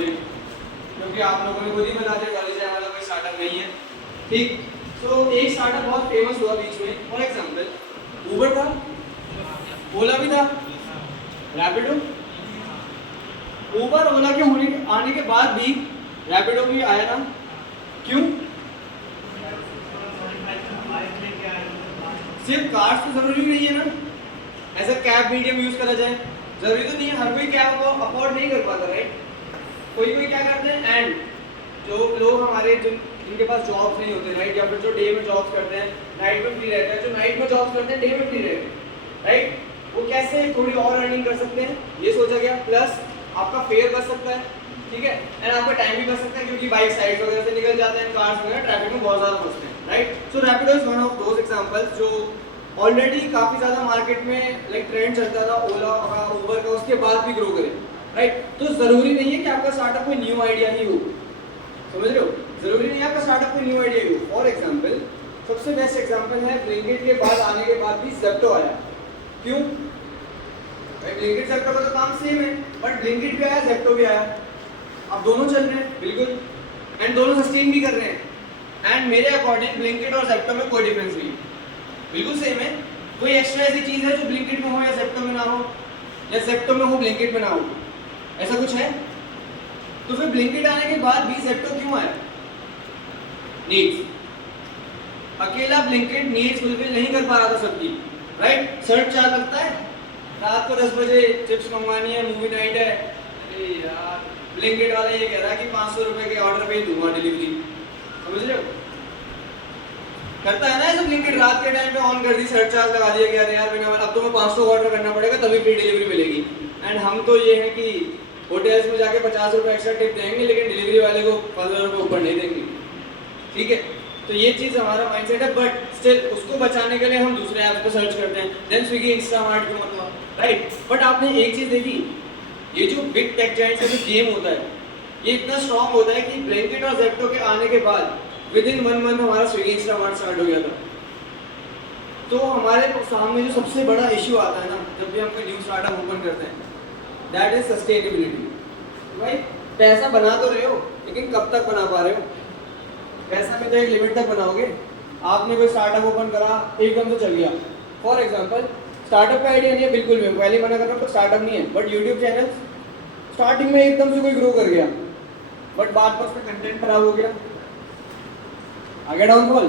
Public, क्योंकि आप लोगों ने खुद ही बता दिया कॉलेज वाला कोई स्टार्टअप नहीं है, ठीक। तो एक स्टार्टअप बहुत फेमस हुआ बीच में, फॉर एग्जांपल उबर था, ओला भी था, रैपिडो। उबर ओला के आने के बाद भी रैपिडो भी आया ना, क्यों? सिर्फ कार्स तो जरूरी नहीं है ना, as a cab medium use करा जाए, जरूरी तो नहीं है, हर कोई कैब को अफोर्ड नहीं कर पाता, राइट। कोई कोई क्या करते हैं, एंड जो लोग हमारे जिनके पास जॉब्स नहीं होते, राइट, या फिर जो डे में जॉब्स करते हैं, नाइट में फ्री रहते हैं, जो नाइट में जॉब्स करते हैं डे में फ्री रहते हैं, राइट, वो कैसे थोड़ी और अर्निंग कर सकते हैं, ये सोचा गया। प्लस आपका फेयर बच सकता है, ठीक है, एंड आपका टाइम भी बच सकता है, क्योंकि बाइक साइड वगैरह से निकल जाते हैं, कार्स वगैरह ट्रैफिक में बहुत ज़्यादा फंसते हैं, right. So Rapido is one of those examples जो ऑलरेडी काफ़ी ज़्यादा मार्केट में लाइक ट्रेंड चलता था ओला का, उबर का, उसके बाद भी ग्रो करे, राइट। तो ज़रूरी नहीं है कि आपका स्टार्टअप कोई न्यू आइडिया ही हो, समझ रहे हो, ज़रूरी नहीं है आपका स्टार्टअप कोई न्यू आइडिया ही हो। फॉर एग्जाम्पल सबसे बेस्ट एग्जाम्पल है ब्लिंकिट के बाद आने के बाद भी ज़ेप्टो आया, क्यों? भाई ब्लिंकिट ज़ेप्टो का तो काम सेम है, बट ब्लिंकिट भी आया, ज़ेप्टो भी आया, अब दोनों चल रहे हैं बिल्कुल, एंड दोनों सस्टेन भी कर रहे हैं, एंड मेरे अकॉर्डिंग ब्लिंकिट और ज़ेप्टो में कोई डिफरेंस नहीं है, बिल्कुल सेम है। कोई एक्स्ट्रा ऐसी चीज़ है जो ब्लिंकिट में हो या ज़ेप्टो में ना हो, या ज़ेप्टो में हो ब्लिंकिट में ना हो, ऐसा कुछ है? तो फिर ब्लिंकिट आने के बाद भी ज़ेप्टो क्यों आया? नीड्स, अकेला ब्लिंकिट नीड्स फुलफिल नहीं कर पा रहा था सबकी, राइट। सर्च चार्ज लगता है, रात को 10 बजे चिप्स मंगवानी है, मूवी नाइट है, अरे यार ब्लिंकिट वाला ये कह रहा है कि 500 रुपए के ऑर्डर पे ही दूंगा डिलीवरी, समझ रहे हो? करता है ना ऐसा ब्लिंकिट, रात के टाइम पे ऑन कर दी, सर्च चार्ज लगा दिया कि अरे यार बिना अब तो मैं 500 ऑर्डर करना पड़ेगा तभी फ्री डिलीवरी मिलेगी। एंड हम तो ये है कि होटल्स में जाके 50 रुपये एक्स्ट्रा टिप देंगे, लेकिन डिलीवरी वाले को 15 रुपये ऊपर नहीं देंगे, ठीक है। तो ये चीज़ हमारा माइंडसेट है, बट स्टिल उसको बचाने के लिए हम दूसरे ऐप पे सर्च करते हैं, देन स्विगी इंस्टामार्ट क्यों मतलब, राइट। बट आपने एक चीज़ देखी, ये जो बिग टेक जाइंट्स का जो गेम होता है ये इतना स्ट्रॉन्ग होता है कि ब्लिंकिट और ज़ेप्टो के आने के बाद विद इन 1 मंथ हमारा स्विगी इंस्टामार्ट स्टार्ट हो गया था। तो हमारे सामने जो सबसे बड़ा इश्यू आता है ना जब भी हम कोई न्यू स्टार्टअप ओपन करते हैं, दैट इज सस्टेनेबिलिटी। भाई पैसा बना तो रहे हो, लेकिन कब तक बना पा रहे हो? पैसा में तो एक लिमिट तक बनाओगे। आपने कोई स्टार्टअप ओपन करा, एकदम से चल गया। फॉर एग्जाम्पल स्टार्टअप का आइडिया नहीं है बिल्कुल भी, पहले मना कर रहा हूँ, तो स्टार्टअप नहीं है, बट यूट्यूब चैनल स्टार्टिंग में एकदम से कोई ग्रो कर गया, बट बाद में उसका कंटेंट खराब हो गया, आगे डाउनफॉल।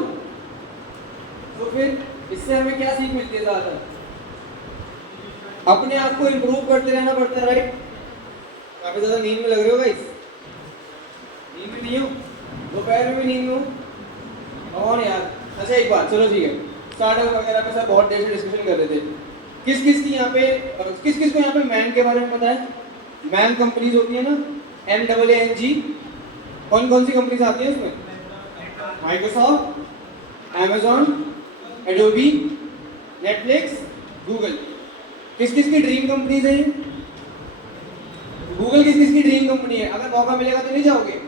तो फिर इससे हमें क्या सीख मिलती है? ज़्यादातर अपने आप को इम्प्रूव करते रहना पड़ता है, राइट। काफी ज़्यादा नींद में लग रहे हो गाइस, नींद में नहीं हो, दोपहर में भी नींद में हो और यार। अच्छा एक बात, चलो ठीक है, स्टार्टअप वगैरह पे सब बहुत देर से डिस्कशन कर रहे थे, किस किस की यहाँ पे, किस किस को यहाँ पे मैन के बारे में पता है? मैन कंपनीज होती है ना, MANG, कौन कौन सी कंपनीज आती है उसमें? Microsoft, Amazon, Adobe, Netflix, Google. किस किस की ड्रीम कंपनीज है ये? गूगल किस किस की ड्रीम कंपनी है? अगर मौका मिलेगा तो नहीं जाओगे?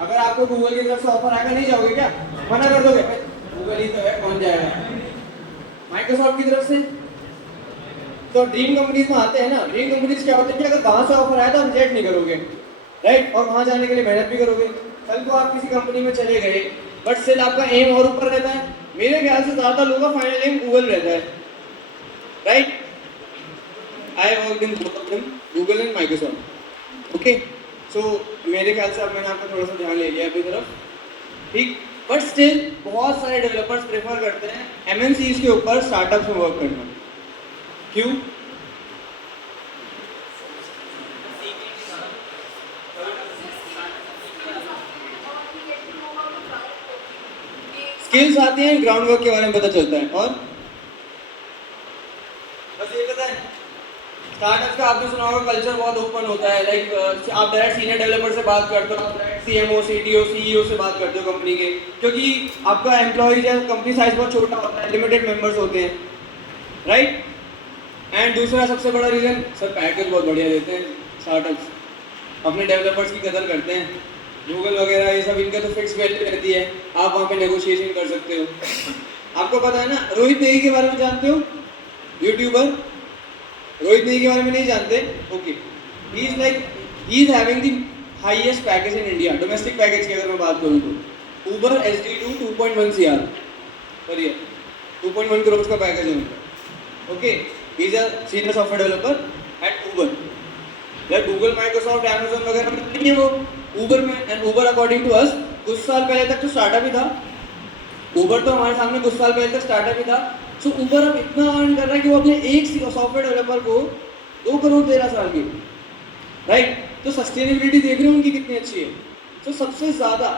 अगर आपको गूगल की तरफ से ऑफर आएगा नहीं जाओगे क्या? मना कर दोगे? गूगल ही तो है, कौन जाएगा? माइक्रोसॉफ्ट की तरफ से तो ड्रीम कंपनीज में आते हैं ना। ड्रीम कंपनीज क्या होते हैं कि अगर वहां से ऑफर आया तो आप रिजेक्ट नहीं करोगे, राइट, और वहां जाने के लिए मेहनत भी करोगे। कल को आप किसी कंपनी में चले गए, बट स्टिल आपका एम और ऊपर रहता है। मेरे ख्याल से ज़्यादा लोगों का फाइनल एम गूगल रहता है, right. I work in both of them, Google and Microsoft, okay. So मेरे ख्याल से अब मैंने आपका थोड़ा सा ध्यान ले लिया अपनी तरफ, ठीक। बट स्टिल बहुत सारे डेवलपर्स प्रेफर करते हैं MNCs के ऊपर स्टार्टअप्स में वर्क करना, क्यों? स्किल्स आती हैं, ग्राउंड वर्क के बारे में पता चलता है, और बस ये पता है स्टार्टअप का आपने सुना होगा कल्चर बहुत ओपन होता है, लाइक आप डायरेक्ट सीनियर डेवलपर से बात करते हो, आप डायरेक्ट CMO, CTO, CEO से बात करते हो कंपनी के, क्योंकि आपका एम्प्लॉयज या कंपनी साइज बहुत छोटा होता है, लिमिटेड मेंबर्स होते हैं, राइट। एंड दूसरा सबसे बड़ा रीज़न, सर पैकेज बहुत बढ़िया देते हैं स्टार्टअप्स, अपने डेवलपर्स की कदर करते हैं। गूगल वगैरह ये सब इनका तो फिक्स वैल्यू रहती है, आप वहाँ पे नेगोशिएशन कर सकते हो। आपको पता है ना रोहित नेगी के बारे में जानते हो? यूट्यूबर रोहित नेगी के बारे में नहीं जानते? Okay, he is like he is having the highest package in India, domestic package की अगर मैं बात करूँ तो Uber SD2 2.1 CR per year, 2.1 crore का पैकेज है उनका। Okay, he is a senior software developer at Uber। यार गूगल, माइक्रोसॉफ्ट, अमेजोन वगैरह में नहीं है वो, Uber में। And Uber according to us कुछ साल पहले तक तो स्टार्टअप ही था। Uber तो हमारे सामने कुछ साल पहले तक स्टार्टअप ही था। सो Uber अब इतना अर्न कर रहा है कि वो अपने एक सॉफ्टवेयर डेवलपर को 2 करोड़ दे रहा साल की, राइट? तो सस्टेनेबिलिटी देख रहे हो उनकी कितनी अच्छी है। तो सबसे ज़्यादा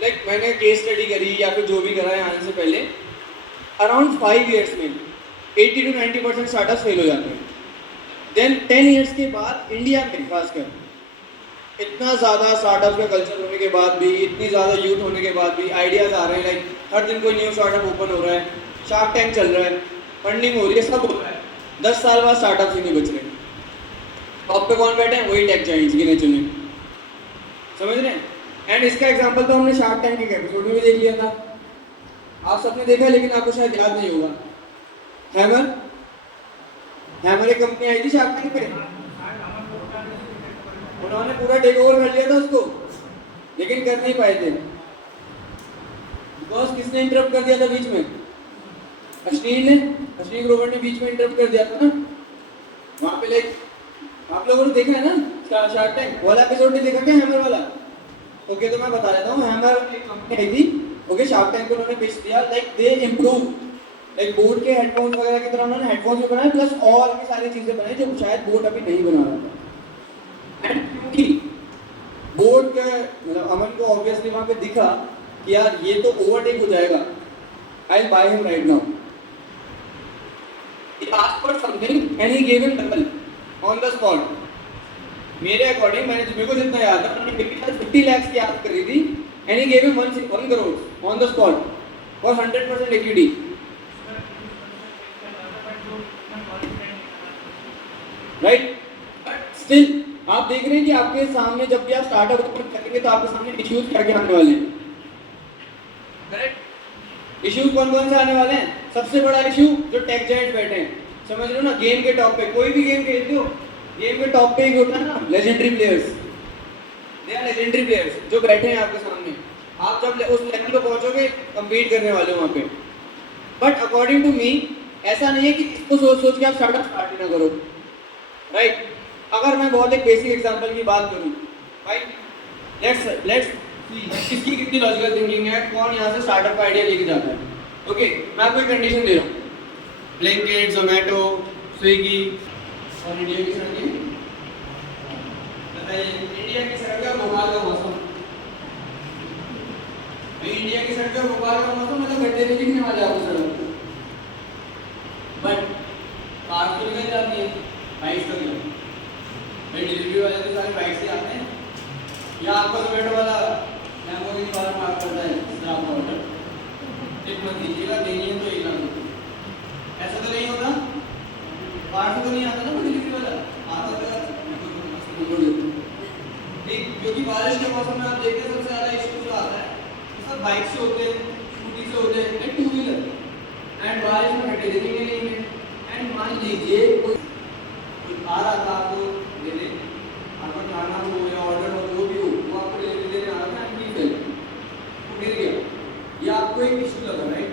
लाइक मैंने केस स्टडी करी या फिर जो भी करा है आने से पहले, अराउंड 5 ईयर्स में 80 to 90% स्टार्टअप फेल हो जाते हैं। देन 10 ईयर्स के बाद इंडिया में खासकर इतना ज़्यादा स्टार्टअप का कल्चर होने के बाद भी, इतनी ज़्यादा यूथ होने के बाद भी आइडियाज़ आ रहे हैं, लाइक हर दिन कोई न्यू स्टार्टअप ओपन हो रहा है, शार्क टैंक चल रहा है, फंडिंग हो रही है, सब हो रहा है। 10 साल बाद स्टार्टअप ही नहीं बच रहे। टॉप पे कौन बैठे हैं? वही टेक जाइंट्स गिने चुने, समझ रहे हैं? एंड इसका एग्जांपल तो हमने शार्क टैंक के एपिसोड में भी देख लिया था, आप सबने देखा है, लेकिन आपको शायद याद नहीं होगा। हैमर एक कंपनी आई थी शार्क टैंक पे, उन्होंने पूरा टेक ओवर कर लिया था उसको, लेकिन कर नहीं पाए थे बिकॉज किसने इंटरप्ट कर दिया था बीच में? अश्विनी ग्रोवर ने बीच में इंटरप्ट कर दिया था ना वहाँ पे। लाइक आप लोगों ने देखा है ना शार्क टैंक वाला एपिसोड? नहीं देखा क्या हैमर वाला? ओके, तो मैं बता देता हूँ। हैमर एक कंपनी आई थी, ओके, शार्क टैंक को उन्होंने पिच दिया, like they improve, like boat के हेडफोन्स वगैरह की तरह उन्होंने हेडफोन्स भी बनाए, प्लस और भी सारी चीज़ें बनाई जो शायद बोट अभी नहीं बना रहा था। एंड क्योंकि बोट के मतलब अमन को ऑब्वियसली वहाँ पे दिखा कि यार ये तो ओवरटेक हो जाएगा, I buy him right now. He asked for something and he gave him double on the spot. मेरे अकॉर्डिंग मेरे को जितना याद है, उन्होंने 50 लाख की आस्क करी थी and he gave him 1 crore on the spot for 100% equity. Right? But still आप देख रहे हैं कि आपके सामने जब भी आप स्टार्टअप ओपन करेंगे तो आपके सामने इश्यूज क्या क्या आने वाले हैं, करेक्ट? इश्यूज कौन कौन से आने वाले हैं? सबसे बड़ा इशू जो टेक जायंट बैठे हैं, समझ लो ना, गेम के टॉप पे, कोई भी गेम खेलते हो, गेम के टॉप पे एक होता है ना legendary players, they are legendary players जो बैठे हैं आपके सामने। आप जब उस लेवल पे पहुंचोगे कम्पीट करने वाले हो वहाँ पे। बट अकॉर्डिंग टू मी ऐसा नहीं है कि इसको सोच सोच के आप स्टार्टअप स्टार्ट ना करो, राइट? अगर मैं बहुत एक बेसिक एग्जांपल की बात करूँ, राइट, लेट्स किसकी कितनी लॉजिकल थिंकिंग है, कौन यहाँ से स्टार्टअप का आइडिया लेके जाता है। ओके, मैं आपको एक कंडीशन दे रहा हूँ, ब्लिंकिट, जोमेटो, स्विगी और इंडिया की सड़कें, बताइए इंडिया की सड़कें और भोपाल का मौसम, इंडिया की सड़कें और भोपाल का मौसम मतलब गड्ढे में दिखने वाले आपको सड़क, बट कार तो निकल जाती है, बाइक तो नहीं, भाई डिलीवरी वाले तो सारे बाइक से आते हैं, या आपका जोमेटो वाला लैम्बोर्गिनी वाला मार्क करता है जिससे आपका ऑर्डर एक मत दीजिएगा, देनी है तो 1 लाख रुपये, ऐसा तो नहीं होता? बाहर से तो नहीं आता ना डिलीवरी वाला, आता था ठीक, क्योंकि बारिश के मौसम में आप देखते हैं सबसे ज़्यादा इशू जो आता है सब बाइक से होते हैं, स्कूटी से होते हैं, लाइक 2 व्हीलर, एंड बारिश में हटे देखेंगे नहीं है। एंड मान लीजिए कोई आ रहा था आपको देने, आपका खाना हो या ऑर्डर हो जो भी हो, वो आपको देने आ रहा था, वो गिर गया, या आपको एक इशू लगा, राइट?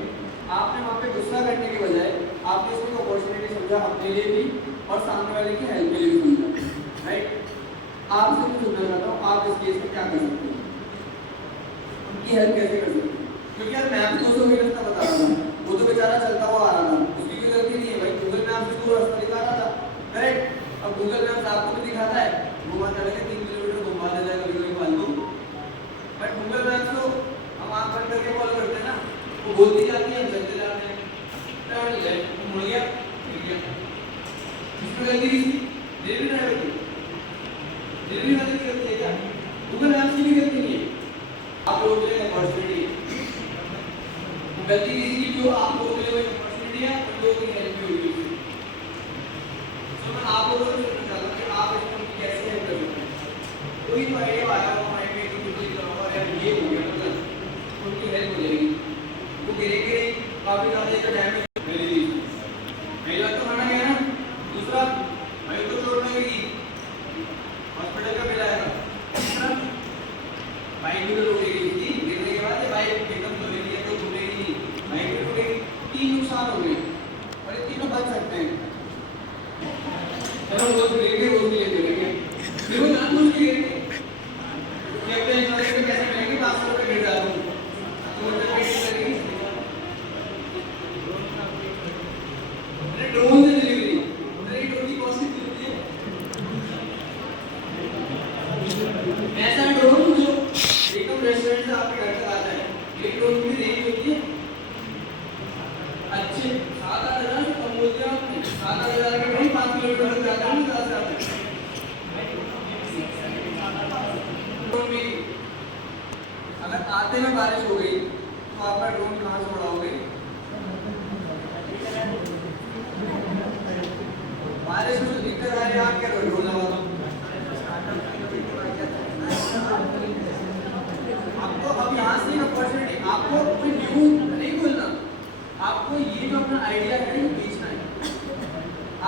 आपने वहाँ पे गुस्सा करने के बजाय आपने इसको अपॉर्चुनिटी समझा अपने लिए भी और सामने वाले की हेल्प के लिए भी समझा, राइट? आपसे मैं सुनना चाहता हूँ, आप इस केस में क्या कर सकते हैं, उनकी हेल्प कैसे कर सकते हैं? क्योंकि यार मैं आपको 200 मीटर रास्ता बता रहा था, वो तो बेचारा चलता हुआ आ रहा था, उसकी कोई गलती नहीं है भाई, गूगल मैप उसको रास्ता दिखा रहा था, करेक्ट? अब गूगल मैप आपको भी दिखाता है, घुमा चलेगा 3 किलोमीटर घुमा देता है कभी कभी फालतू, बट गूगल मैप तो हम आँख बंद करके फॉलो करते हैं ना, वो बोलती जाती है, हम चलते जाते हैं, टर्न लेफ्ट, मुड़ गया, गिर गया, इसमें गलती किसकी? डिलीवरी ड्राइवर की, डिलीवरी वाले की गलती है क्या? गूगल मैप की भी गलती नहीं है, आप लोगों के लिए अपॉर्चुनिटी है, गलती किसकी? जो आप लोगों के लिए अपॉर्चुनिटी है, उन लोगों की हेल्प भी होगी। तो मैं आप लोगों से पूछना चाहता हूँ कि आप इसको कैसे हेल्प कर सकते हैं? कोई तो आइडिया आया हो माइंड में कि मुझे और यार ये हो गया, मतलब उनकी हेल्प हो जाएगी, वो गिरेंगे काफ़ी ज़्यादा एक डैमेज पहला तो खाना गया ना, दूसरा भाई तो चोट लगेगी, हॉस्पिटल का बिल आएगा, ऐसा ड्रोन जो एकदम रेस्टोरेंट से आपके घर तक आता है, ये ड्रोन की रेंज होती है अच्छे 7-8 हज़ार कम बोलते हैं आपने 7-8 हज़ार के भाई 5 किलोमीटर तक जाता है ज़्यादा से ज़्यादा। ड्रोन भी अगर आते में बारिश हो गई तो आपका ड्रोन कहाँ से उड़ाओगे? बारिश में तो दिक्कत आ रही है, आप क्या करोगे? ड्रोन लगा दो। आपको अब यहाँ से अपॉर्चुनिटी, आपको कोई न्यू नहीं बोलना, आपको ये जो अपना आइडिया है ये बेचना है,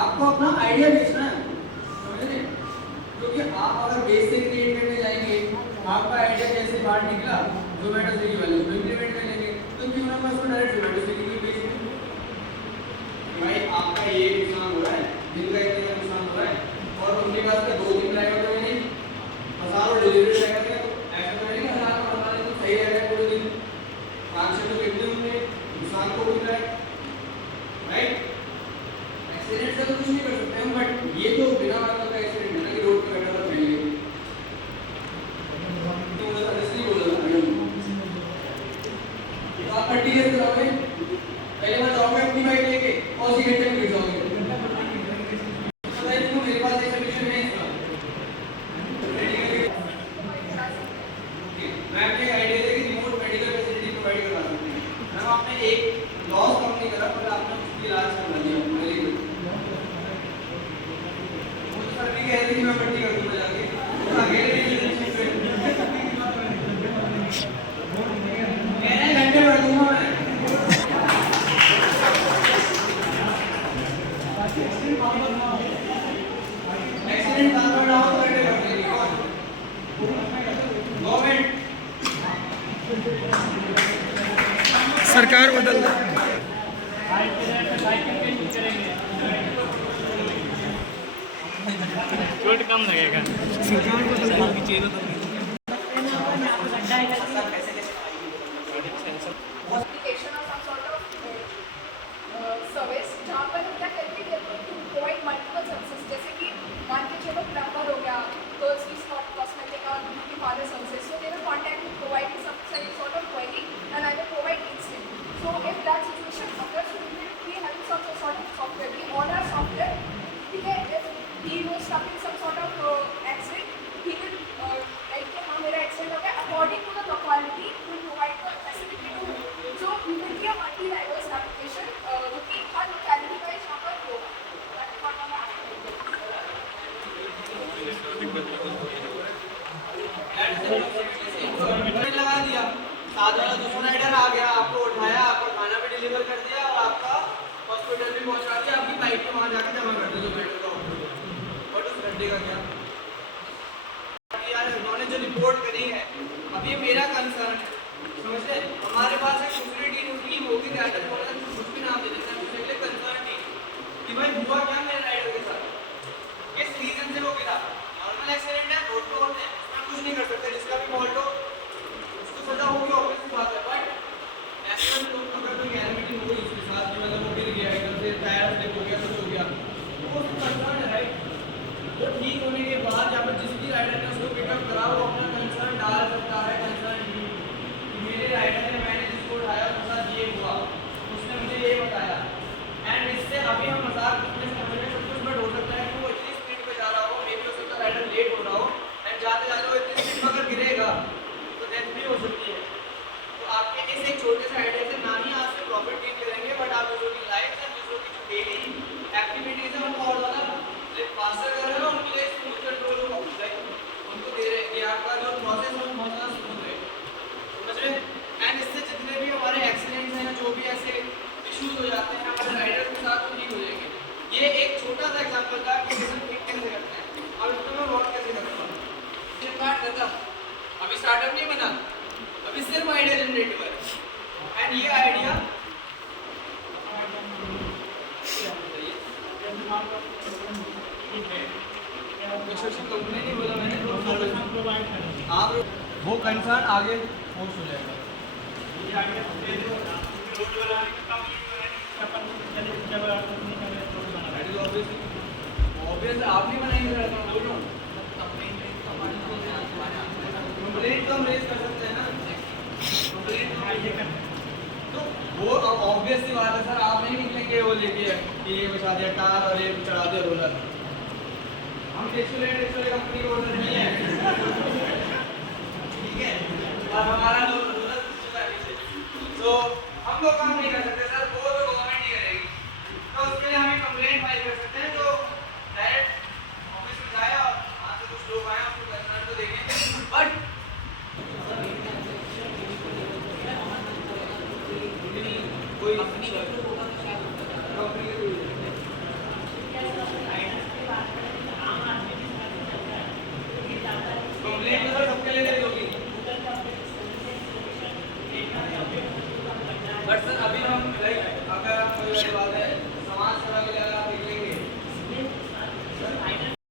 आपको अपना आइडिया बेचना है, समझ रहे? क्योंकि आप अगर बेस से क्रिएट करने जाएंगे, आपका आइडिया कैसे बाहर निकला जोमेटो स्विगी वाले उसको इम्प्लीमेंट कर लेंगे, तो क्यों ना मैं उसको डायरेक्ट जोमेटो स्विगी को बेच दूं? भाई आपका ये नुकसान हो रहा है, दिन का इतने का नुकसान हो रहा है, और उनके पास में 2-3 ड्राइवर तो नहीं, हज़ारों डिलीवरी ड्राइवर है, ऐसा तो नहीं कि हज़ार का हमारे तो सही रह रहा है पूरे दिन, 500 तो कितने होंगे, नुकसान को मिल रहा है, राइट? एक्सीडेंट से तो कुछ नहीं कर सकते हम, बट ये तो बिना मतलब का एक्सीडेंट है ना कि रोड पे बैठा था फैल गया, तो मैं इसलिए बोल रहा था तो आप पट्टी कैसे कराओगे? पहले मैं जाऊंगा अपनी बाइक लेके और उसी घंटे में गिर जाओगे, तो भाई तुम मेरे पास एक सोल्यूशन है इसका, मैं आपको एक आइडिया दे कि रिमोट मेडिकल फैसिलिटी प्रोवाइड करवा सकते हैं, मैम आपने एक लॉस कम नहीं करा पर आपने उसकी इलाज करवा दिया, वेरी गुड। वो तो सर भी कह रहे थे कि मैं पट्टी कर दूंगा जाके, तो अकेले नहीं रिलेशनशिप घंटे भर दूंगा मैं। एक्सीडेंट नंबर ना हो तो घंटे भर देंगे कौन? गवर्नमेंट, सरकार बदल चोट कम लगेगा, सरकार बदल की चीज़ application or some sort of service जहाँ पर हम क्या करेंगे कि provide multiple services, जैसे कि मान के चलो प्लम्बर हो गया, गर्ल्स की कॉस्मेटिक और beauty parlour services, so they will contact me, provide me some sort of query and I will provide instant. So if that situation occurs, we will be having some sort of software, we order software, ठीक है? If he was stuck in some sort of accident, he will like कि हाँ मेरा accident हो गया, according to the locality we will provide the facility to him. So we will be a multi-diverse application, जो कि हर locality wise यहाँ पर होगा. That is what हम लगा दिया, साथ वाला दूसरा राइडर आ गया, आपको उठाया, आपका खाना भी डिलीवर कर दिया और आपका हॉस्पिटल भी पहुंचा दिया, आपकी बाइक पे वहां जाके जमा कर दी जोमेटो का ऑर्डर। और उस घंटे का क्या यार, उन्होंने जो रिपोर्ट करी है, अब ये मेरा कंसर्न है, समझ रहे? हमारे पास एक दूसरी टीम होगी, डाटा बोलना कुछ भी नाम दे देता है, उसके लिए कंसर्न टीम कि भाई हुआ क्या मेरे राइडर के साथ, किस रीजन से वो गिरा, नॉर्मल एक्सीडेंट है, रोड पे होते हैं, उसमें कुछ नहीं कर सकते, जिसका भी फॉल्ट हो उसको सजा होगी, ऑब्वियस बात है, बट ऐसा तो अगर कोई कैलेमिटी हो गई उसके साथ कि मतलब वो गिर गया एकदम से, टायर स्लिप हो गया, कुछ हो गया, तो वो कंसर्न है, राइट? वो ठीक होने के बाद जब जिस भी राइडर ने उसको पिकअप करा वो अपना कंसर्न डाल सकता है, कंसर्न मेरे राइडर ने, मैंने जिसको उठाया उसके साथ ये हुआ, उसने मुझे ये बताया, एंड इससे अभी हम मजाक समझ रहे सब कुछ, बट हो सकता है कि वो इतनी स्पीड पे जा रहा हो, मे बी हो सकता है राइडर लेट हो रहा हो, एंड जाते जाते वो इतनी स्पीड में अगर गिरेगा तो डेथ भी हो सकती है। तो आपके इस एक छोटे से आइडिया से ना ही आप से प्रॉफिट गेन करेंगे, बट आप दूसरों की लाइफ से, दूसरों की जो डेली एक्टिविटीज है उनको और ज़्यादा फास्टर कर रहे हैं, उनके लिए स्मूथ कंट्रोल उनको दे रहे हैं कि आपका जो प्रोसेस है वो बहुत ज़्यादा स्मूथ है, समझ रहे? एंड इससे जितने भी हमारे एक्सीडेंट्स हैं, जो भी ऐसे इश्यूज हो जाते हैं हमारे राइडर्स के साथ, वो ठीक हो जाएंगे। ये एक छोटा सा एग्जांपल था कि डिसीजन ठीक कैसे करते हैं, अब इसमें मैं वर्क कैसे करता हूँ, ये पार्ट खत्म, अभी स्टार्टअप नहीं बना, अभी सिर्फ आइडिया जनरेट हुआ है, एंड ये आइडिया कंपनी नहीं बोला मैंने, आप वो कंसर्न आगे पोस्ट हो जाएगा। ऑब्वियस आप भी बनाएंगे, बोल रहा हूँ कि ये बचा दिया टार और ये चढ़ा दिया रोलर। हम टेक्सचुअल कंपनी को ऑर्डर नहीं है, ठीक है, और हमारा रोलर तो हम लोग काम नहीं कर सकते सर, वो तो गवर्नमेंट ही करेगी। तो उसके लिए हमें कंप्लेंट फाइल कर सकते हैं, तो डायरेक्ट ऑफिस में जाए और वहाँ से कुछ लोग आए उसको कंसर्न तो देंगे, बट कोई कंपनी के कंप्लेंट तो सर सबके लिए नहीं होगी, बट सर अभी हम अगर हम कोई बात है